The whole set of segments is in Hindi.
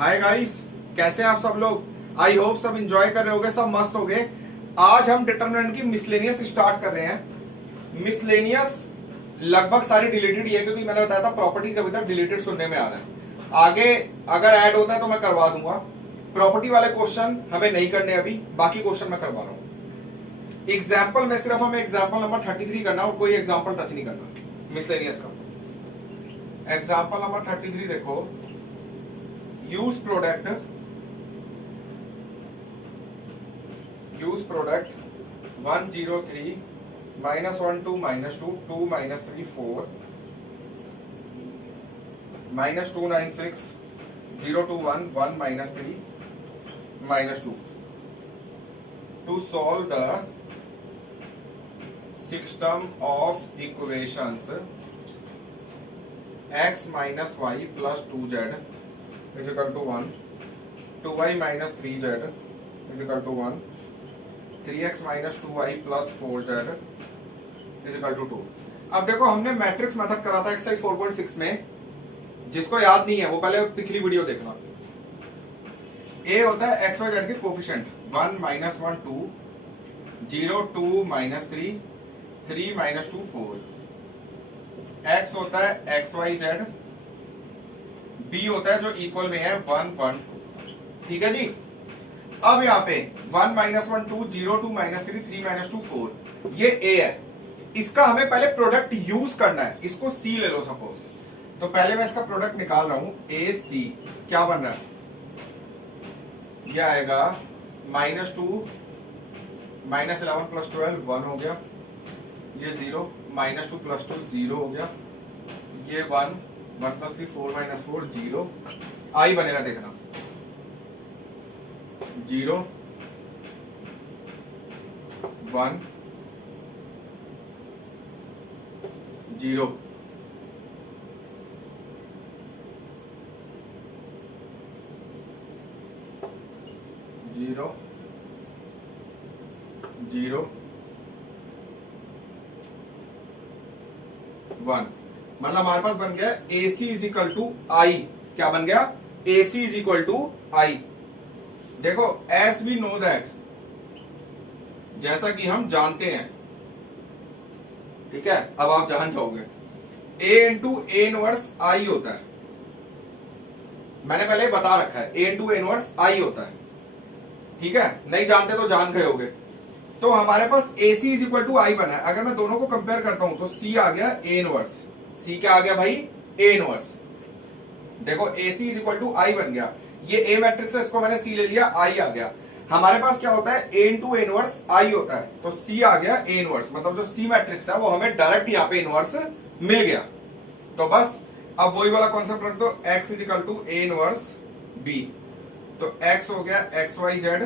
हाय गाइस, कैसे हैं आप सब लोग। आई होप सब एंजॉय कर रहे होगे, सब मस्त हो गए। आज हम डिटरमिनेंट की मिसलेनियस स्टार्ट कर रहे हैं। मिसलेनियस लगभग सारी डिलीटेड ही है, क्योंकि मैंने बताया था प्रॉपर्टीज अभी तक डिलीटेड सुनने में आ रहा है। आगे अगर ऐड होता है तो मैं करवा दूंगा। प्रॉपर्टी वाले क्वेश्चन हमें नहीं करने अभी, बाकी क्वेश्चन मैं करवा रहा हूं। एग्जाम्पल में सिर्फ हमें एग्जाम्पल नंबर 33 करना और कोई एग्जाम्पल टच नहीं करना मिसलेनियस का। एग्जाम्पल नंबर 33 देखो। use product 103 minus 1 2 minus 2 2 minus 3 4 minus 296 0 2 1 1 minus 3 minus 2 to solve the system of equations x minus y plus 2z is equal to 1, 2y minus 3z is equal to 1, 3x minus 2y plus 4z is equal to 2। अब देखो, हमने मैट्रिक्स मेथड करा था एक्सरसाइज 4.6 में। जिसको याद नहीं है वो पहले पिछली वीडियो देखना। ए होता है एक्स वाई जेड के coefficient 1 minus 1 2 0 2 minus 3 3 minus 2 4। X होता है एक्स वाई जेड, बी होता है जो इक्वल में है 1 1 2। ठीक है जी। अब यहाँ पे 1 माइनस 1 2 0 2 माइनस 3 3 माइनस 2 4 ये ए है। इसका हमें पहले प्रोडक्ट यूज करना है। इसको सी ले लो सपोज, तो पहले मैं इसका प्रोडक्ट निकाल रहा हूं। ए सी क्या बन रहा है, यह आएगा माइनस 2 माइनस 11 प्लस 12 1 हो गया, ये 0 माइनस 2 प्लस 2 0 हो गया, ये 1 1 प्लस 3 4 माइनस 4 0। आई बनेगा, देखना 0 1 0 0 0 1। मतलब हमारे पास बन गया ए सी इज इक्वल टू आई। क्या बन गया, ए सी इज इक्वल टू आई। देखो एस वी नो दैट, जैसा कि हम जानते हैं, ठीक है। अब आप जान जाओगे ए इंटू ए इनवर्स आई होता है। मैंने पहले बता रखा है ए इंटू ए इनवर्स आई होता है, ठीक है। नहीं जानते तो जान गए होगे। तो हमारे पास ए सी इज इक्वल टू आई बना है। अगर मैं दोनों को कंपेयर करता हूं तो सी आ गया ए इनवर्स, सी क्या आ गया भाई, ए इनवर्स। देखो ए सी इज इक्वल टू आई बन गया। ये ए मैट्रिक्स है, इसको मैंने सी ले लिया, आई आ गया। हमारे पास क्या होता है, ए इंटू ए इनवर्स आई होता है, तो सी आ गया ए इनवर्स। मतलब जो सी मैट्रिक्स है वो हमें डायरेक्ट यहाँ पे इनवर्स मिल गया। तो बस अब वही वाला कॉन्सेप्ट रख दो, X is equal to A inverse B. तो एक्स हो गया X Y Z,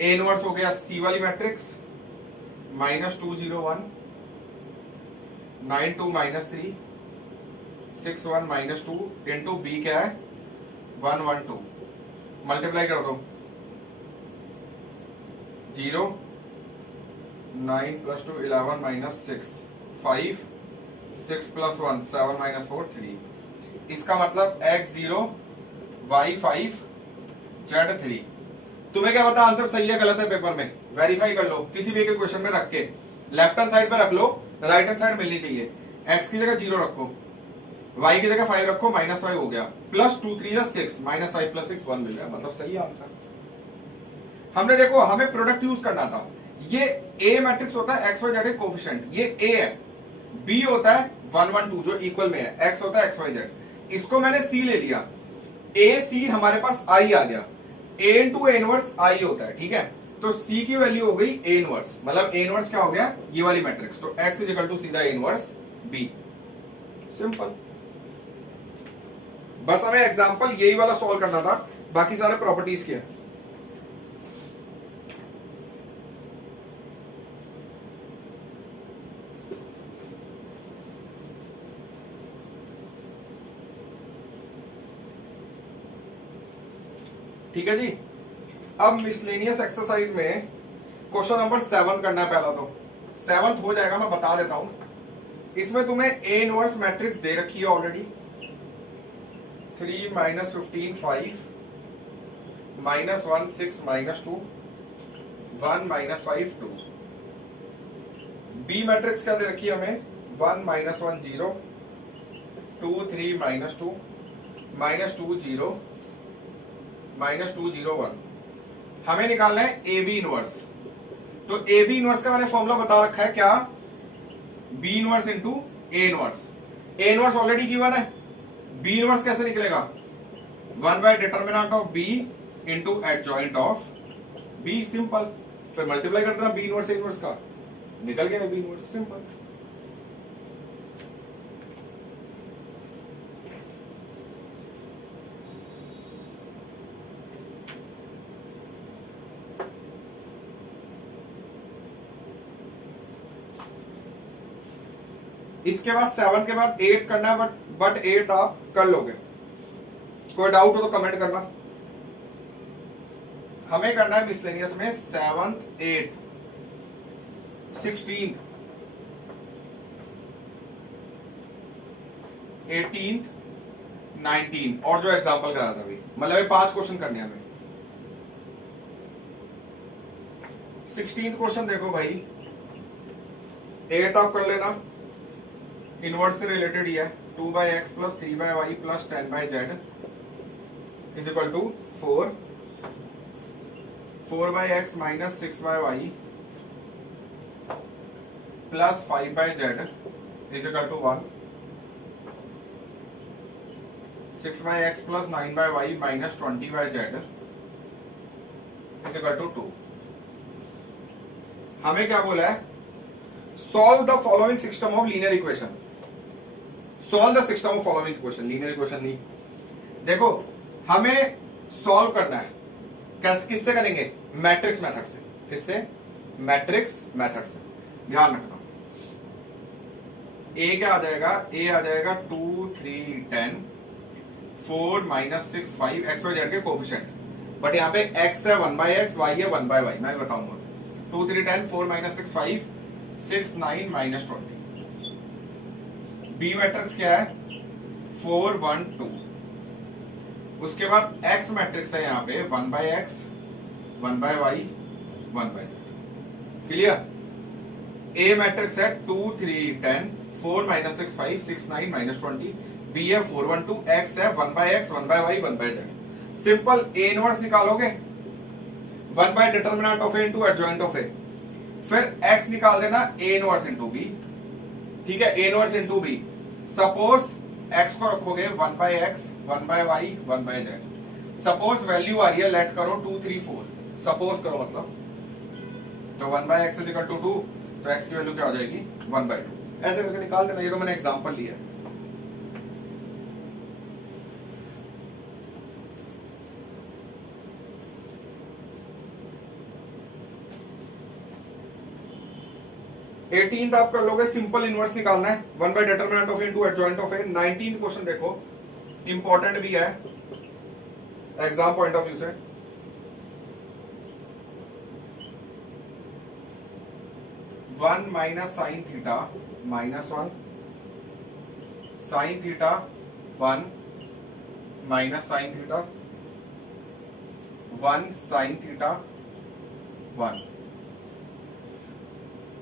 A inverse हो गया सी वाली matrix minus 2 0 1 9 2 minus 3 6 1 minus 2 into B क्या है 1 1 2। मल्टीप्लाई कर दो 0 9 प्लस 2 11 माइनस 6 5 6 प्लस 1 7 माइनस 4 3। इसका मतलब x 0 y 5 z 3। तुम्हें क्या पता आंसर सही है गलत है, पेपर में वेरीफाई कर लो किसी भी एक क्वेश्चन में रख के। लेफ्ट हैंड साइड पे रख लो, राइट हैंड साइड मिलनी चाहिए। x की जगह 0 रखो, y की जगह 5 रखो, माइनस 5 हो गया, प्लस 2 3 6 माइनस 5 प्लस 6 1 मिल गया। मतलब सही आंसर। हमने देखो हमें प्रोडक्ट यूज करना था। ये a मैट्रिक्स होता है एक्स वाई जेड कोफिशिएंट, ये a है। b होता है 1 1 2 जो इक्वल में है, x होता है एक्स वाई जेड। इसको मैंने c ले लिया, a c हमारे पास i आ गया। a इंटू ए इनवर्स आई होता है, ठीक है। तो c की वैल्यू हो गई a इनवर्स, मतलब a इनवर्स क्या हो गया, ये वाली मैट्रिक्स। तो x इज इक्वल टू सीधा a इनवर्स b। सिंपल। बस हमें एग्जांपल यही वाला सॉल्व करना था, बाकी सारे प्रॉपर्टीज के हैं। ठीक है जी। अब मिसलेनियस एक्सरसाइज में क्वेश्चन नंबर 7 करना है पहला। तो 7 हो जाएगा, मैं बता देता हूं। इसमें तुम्हें ए इनवर्स मैट्रिक्स दे रखी है already, 3 minus 15 5 minus 1 6 minus 2 1 minus 5 2। B matrix क्या दे रखी है हमें? 1 माइनस 1 0 2 3 माइनस 2 माइनस 2 0 माइनस 2 0 1। हमें निकालना है ए बी इनवर्स। तो ए बी इनवर्स का मैंने फॉर्मूला बता रखा है क्या? B inverse into A inverse. A inverse already given है, बी इनवर्स कैसे निकलेगा? 1 by determinant of B into adjoint of B, simple. फिर मल्टीप्लाई कर देना बी इनवर्स ए इनवर्स का, निकल गया बी इनवर्स, सिंपल। इसके बाद 7 के बाद 8 करना है, बट 8 आप कर लोगे। कोई डाउट हो तो कमेंट करना। हमें करना है मिसलेनियस में 7th 8th 16th 18th 19 और जो एग्जांपल कराया था अभी, मतलब ये 5 क्वेश्चन करने हैं हमें। 16th क्वेश्चन देखो भाई, 8 आप कर लेना, इनवर्स से रिलेटेड ही है। 2 by X plus 3 by Y plus 10 by Z is equal to 4 4 by X minus 6 by Y plus 5 by Z is equal to 1 6 by X plus 9 by Y minus 20 by Z is equal to 2। हमें क्या बोला है? Solve the following system of linear equation. Solve the system of following equation, linear equation नहीं। देखो हमें सॉल्व करना है, किससे करेंगे? मैट्रिक्स मेथड से। किससे? मैट्रिक्स मेथड से। ध्यान रखना, ए क्या आ जाएगा? ए आ जाएगा 2 3 10 4 माइनस 6 5 एक्स वाई जेड के कोफिशिएंट, बट यहाँ पे एक्स है 1 बाई एक्स, वाई है 1 बाई वाई। मैं बताऊंगा 2 3 10 4 माइनस 6 5 6 9 माइनस 20। बी मैट्रिक्स क्या है? 4 1 2। उसके बाद एक्स मैट्रिक्स है यहाँ पे 1 by x 1 by Y 1 by Z. Clear? A matrix है 2 3 10 4 माइनस 6 5 6 9 माइनस 20। बी है 4 1 2। एक्स है 1 by x 1 by Y 1 by z. Simple. A inverse निकालोगे 1 by determinant of A into adjoint of A, फिर x निकाल देना a इनवर्स इंटू बी। ठीक है, a inverse into B. Suppose x को रखोगे 1 by x 1 by y 1 by z. Suppose value आ रही है, लेट करो 2 3 4, सपोज करो मतलब, तो 1 by X is equal to 2, तो x की वैल्यू क्या हो जाएगी? 1 बाय 2। ऐसे करके निकाल देना। ये तो मैंने एग्जांपल लिया है। एटीन्थ आप कर लोगे, सिंपल इनवर्स निकालना है 1 by determinant of A into adjoint of A. 19th question देखो, इंपॉर्टेंट भी है एग्जाम पॉइंट ऑफ व्यू से। One minus sine theta minus 1 sine theta 1 minus sine theta 1 sine theta 1,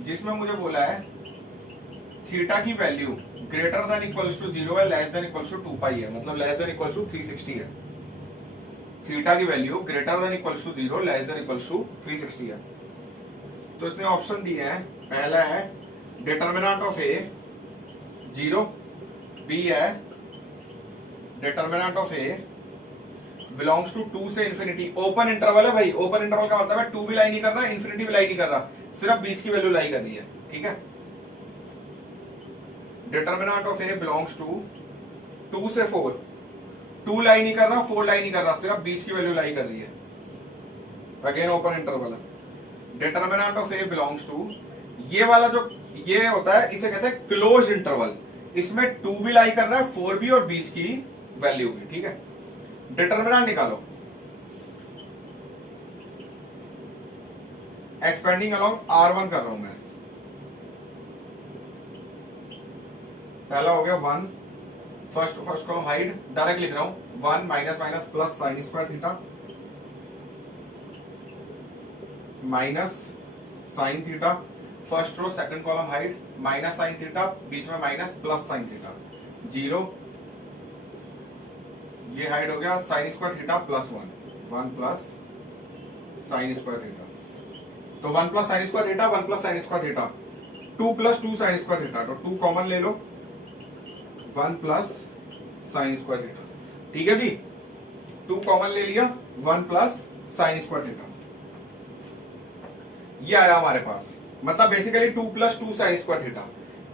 जिसमें मुझे बोला है थीटा की value greater than equals to 0 है, less than equals to 2 pi है, मतलब लेस देन इक्वल्स टू 360 है। थीटा की value greater than equals to 0, less than equals to 360 है। तो इसने ऑप्शन दिए हैं, पहला है डिटर्मिनेंट ऑफ ए 0, बी है determinant of A belongs to 2 से इंफिनिटी। ओपन इंटरवल है भाई, ओपन इंटरवल का मतलब है 2 भी लाई नहीं कर रहा, इंफिनिटी भी लाई नहीं कर रहा, सिर्फ बीच की वैल्यू लाई कर रही है। ठीक है, determinant of A belongs to 2 से 4, 2 लाई नहीं कर रहा, 4 लाई नहीं कर रहा, सिर्फ बीच की वैल्यू लाई कर रही है। अगेन ओपन इंटरवल है। Determinant of A belongs to, ये वाला जो ये होता है इसे कहते हैं क्लोज इंटरवल, इसमें 2 भी लाई कर रहा है, 4 भी और बीच की वैल्यू भी। ठीक है, डिटर्मिनेंट निकालो। एक्सपेंडिंग अलोंग R1 कर रहा हूं मैं। पहला हो गया 1, फर्स्ट कॉलम हाइड डायरेक्ट लिख रहा हूं 1 minus minus plus sine square theta minus sine theta. First row second column hide minus sine theta, बीच में माइनस प्लस साइन थीटा, 0। ये हाइड हो गया sign square theta plus 1 plus sine square theta. तो 1 plus sine square theta 1 plus sine square theta, 2 plus 2 sign square theta, तो 2 कॉमन ले लो 1 प्लस साइन स्क्वायर थीटा। ठीक है जी, 2 कॉमन ले लिया 1 प्लस साइन स्क्वायर थीटा। ये आया हमारे पास, मतलब basically 2 plus 2 sign square theta,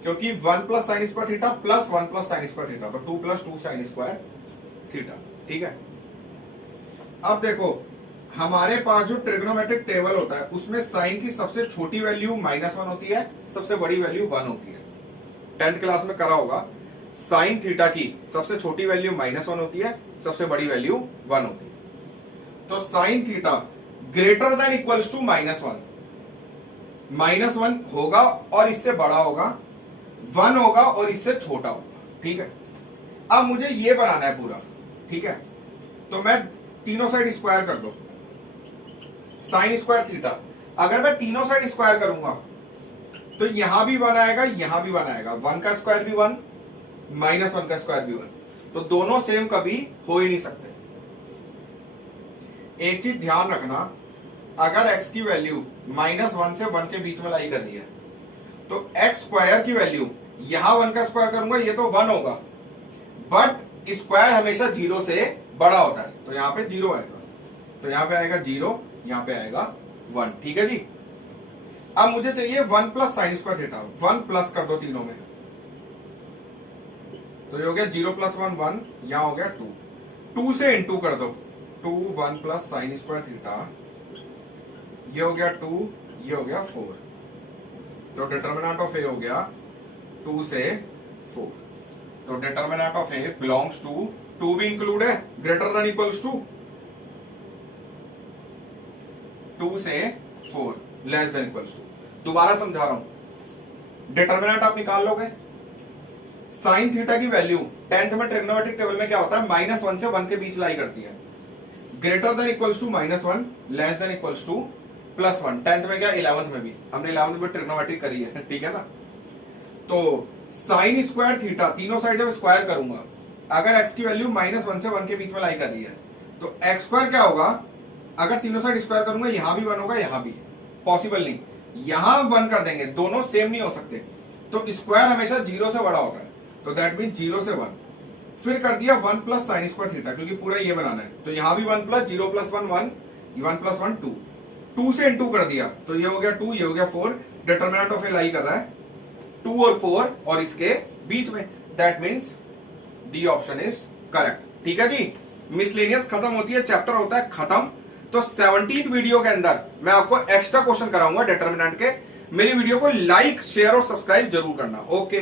क्योंकि 1 plus sine square theta plus 1 plus sine square theta, तो 2 प्लस 2 साइन स्क्वायर थीटा। ठीक है, अब देखो हमारे पास जो ट्रिग्नोमेट्रिक टेबल होता है उसमें साइन की सबसे छोटी वैल्यू -1 होती है, सबसे बड़ी वैल्यू 1 होती है। 10th क्लास में करा होगा, साइन थीटा की सबसे छोटी वैल्यू -1 होती है, सबसे बड़ी वैल्यू 1 होती है। तो sine theta greater than equals to -1 होगा और इससे बड़ा होगा, 1 होगा और इससे छोटा होगा। ठीक है, अब मुझे ये बनाना है पूरा। ठीक है, तो मैं तीनों साइड स्क्वायर कर दो, साइन स्क्वायर थीटा। अगर मैं तीनों साइड स्क्वायर करूंगा तो यहां भी 1 आएगा, यहां भी 1 आएगा, 1 का स्क्वायर भी 1, -1 का स्क्वायर भी 1, तो दोनों सेम कभी हो ही नहीं सकते। एक चीज ध्यान रखना, अगर x की वैल्यू -1 से 1 के बीच में लाई कर रही है तो x स्क्वायर की वैल्यू यहां 1 का स्क्वायर करूंगा ये तो 1 होगा, बट स्क्वायर हमेशा 0 से बड़ा होता है, तो यहां पे 0 आएगा, तो यहां पे आएगा 0, यहां पे आएगा 1। ठीक है जी, अब मुझे चाहिए 1 plus sine square theta, 1 plus कर दो तीनों में, तो ये हो गया 0 प्लस 1 1, यहां हो गया 2, 2 से इंटू कर दो, 2 1 प्लस साइन स्क्वायर थीटा, ये हो गया 2, ये हो गया 4, तो डिटर्मिनेंट ऑफ ए हो गया 2 से 4, तो determinant of A belongs to, 2 भी इंक्लूड है, ग्रेटर देन इक्वल्स टू 2 से 4, लेस देन इक्वल्स टू। दोबारा समझा रहा हूं, डिटर्मिनेंट आप निकाल लोगे, साइन थीटा की वैल्यू 10th में ट्रिग्नोमेट्रिक टेबल में क्या होता है, -1 से 1 के बीच लाई करती है, greater than equals to -1, less than equals to +1। 10th में क्या, 11th में भी, हमने 11th में ट्रिग्नोमेट्रिक करी है। ठीक है ना, तो साइन स्क्वायर थीटा तीनों साइड जब स्क्वायर करूंगा, अगर x की वैल्यू -1 से 1 के बीच में लाई कर रही है तो x स्क्वायर क्या होगा, अगर तीनों साइड स्क्वायर करूंगा यहां भी 1 होगा, यहां भी, पॉसिबल नहीं, यहां 1 कर देंगे, दोनों सेम नहीं हो सकते, तो स्क्वायर हमेशा 0 से बड़ा होता है, तो दैट मीन 0 से 1, फिर कर दिया 1 प्लस साइन स्क्वायर थीटा, क्योंकि पूरा ये बनाना है, तो यहां भी 1 प्लस 0 प्लस 1 1, 1 प्लस 1 2, 2 से इंटू कर दिया, तो ये हो गया 2, ये हो गया 4, डिटर्मिनेंट ऑफ ए लाई कर रहा है 2 और 4 और इसके बीच में, that means D option is correct. ठीक है जी, मिसलेनियस खत्म होती है, चैप्टर होता है खत्म। तो 17th वीडियो के अंदर मैं आपको एक्स्ट्रा क्वेश्चन कराऊंगा डिटर्मिनेंट के। मेरी वीडियो को लाइक शेयर और सब्सक्राइब जरूर करना। ओके।